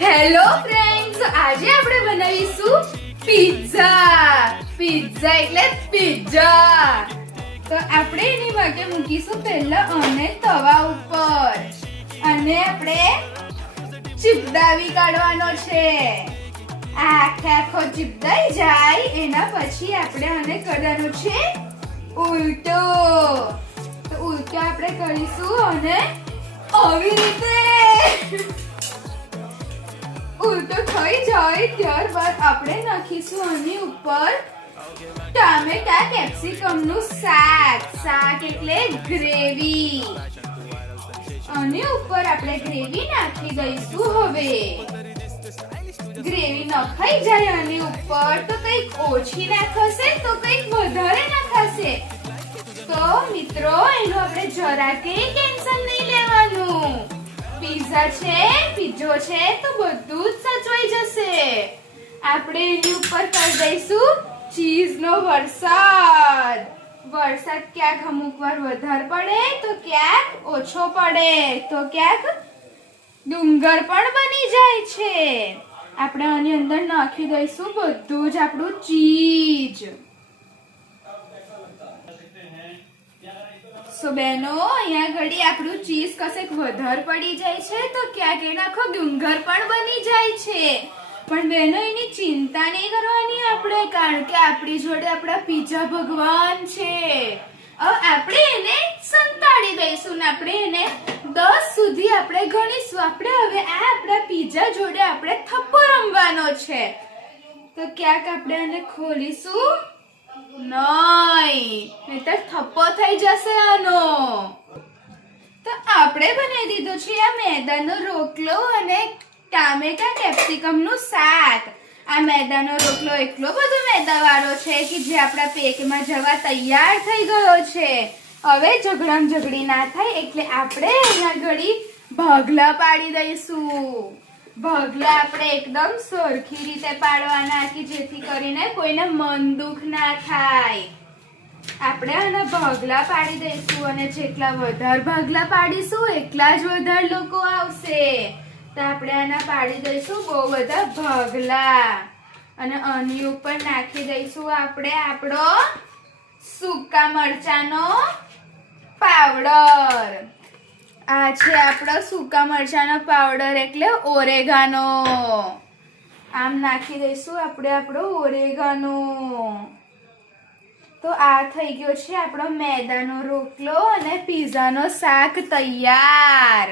Hello friends, આજે આપણે બનાવીશું પિઝા. પિઝા એટલે પિઝા. તો આપણે એની માટે મૂકીશું પહેલા અને તવા ઉપર અને આપણે ચીપદાવી કાઢવાનો છે. આખો ચીપદાઈ જાય એના પછી આપણે આને કરવાનું છે ઉલટો. તો ઉલટો આપણે કરીશું અને આવી રીતે ઉલટો થઈ જાય ત્યારબાદ આપણે નાખીશું આની ઉપર ટામેટા કેપ્સિકમ નું શાક એટલે ગ્રેવી. આની ઉપર આપણે ગ્રેવી નાખી દઈશું. હવે ગ્રેવી નખાઈ જાય આની ઉપર તો કંઈક ઓછી નાખશે તો કંઈક વધારે નાખશે. તો મિત્રો એનું આપણે જરા કે ટેન્શન નહીં લેવાનું. પિઝા છે, પિઝો છે તો બધું જ સચવાઈ જશે. આપણે એની ઉપર કરી દઈશું ચીઝ નો વરસાદ. વરસાદ ક્યાંક અમુક વાર વધારે પડે તો ક્યાંક ઓછો પડે તો ક્યાંક ડુંગર પણ બની જાય છે. આપણે આની અંદર નાખી દઈશું બધું જ આપણું ચીઝ. સો બહેનો, અહીંયા ઘડી આપણું ચીઝ કશેક વધારે પડી જાય છે તો ક્યાંક એનો આખો ડુંગર પણ બની જાય છે. પણ બહેનો એની ચિંતા નહીં કરવાની આપણે, કારણ કે આપણી જોડે આપણા પિઝા ભગવાન છે. આપણે એને સંતાડી દઈશું ને આપણે એને 10 સુધી આપણે ગણીશું. આપણે હવે આ આપણા પિઝા જોડે આપણે થપ્પો રમવાનો છે. તો ક્યાંક આપણે આને ખોલીશું નહીં, નહીતર થપ્પો થઈ જશે આનો. તો આપણે બનાવી દીધું છે આ મેદાનો રોટલો અને ટામેટા કેપ્સિકમ નું શાક. આ મેદાનો રોટલો એટલો બધો મેદાવાળો છે કે જે આપણા પેટમાં જવા તૈયાર થઈ ગયો છે. હવે ઝઘડી ના થાય એટલે આપણે અહીંયા ઘડી ભાગલા પાડી દઈશું. ભાગલા આપણે એકદમ સરખી રીતે પાડવાના કે જેથી કરીને કોઈને મન દુખ ના થાય. આપણે આના ભાગલા પાડી દઈશું અને જેટલા વધારે ભાગલા પાડીશું એટલા જ વધારે લોકો આવશે. તો આપણે આના પાડી દઈશું બહુ બધા ભાગલા અને આની ઉપર નાખી દઈશું આપણે આપણો સૂકા મરચાનો પાવડર. આ છે આપણો સૂકા મરચાનો પાવડર એટલે ઓરેગાનો. આમ નાખી દઈશું આપણે આપણો ઓરેગાનો. તો આ થઈ ગયો છે આપણો મેદાનો રોટલો અને પિઝાનો શાક તૈયાર.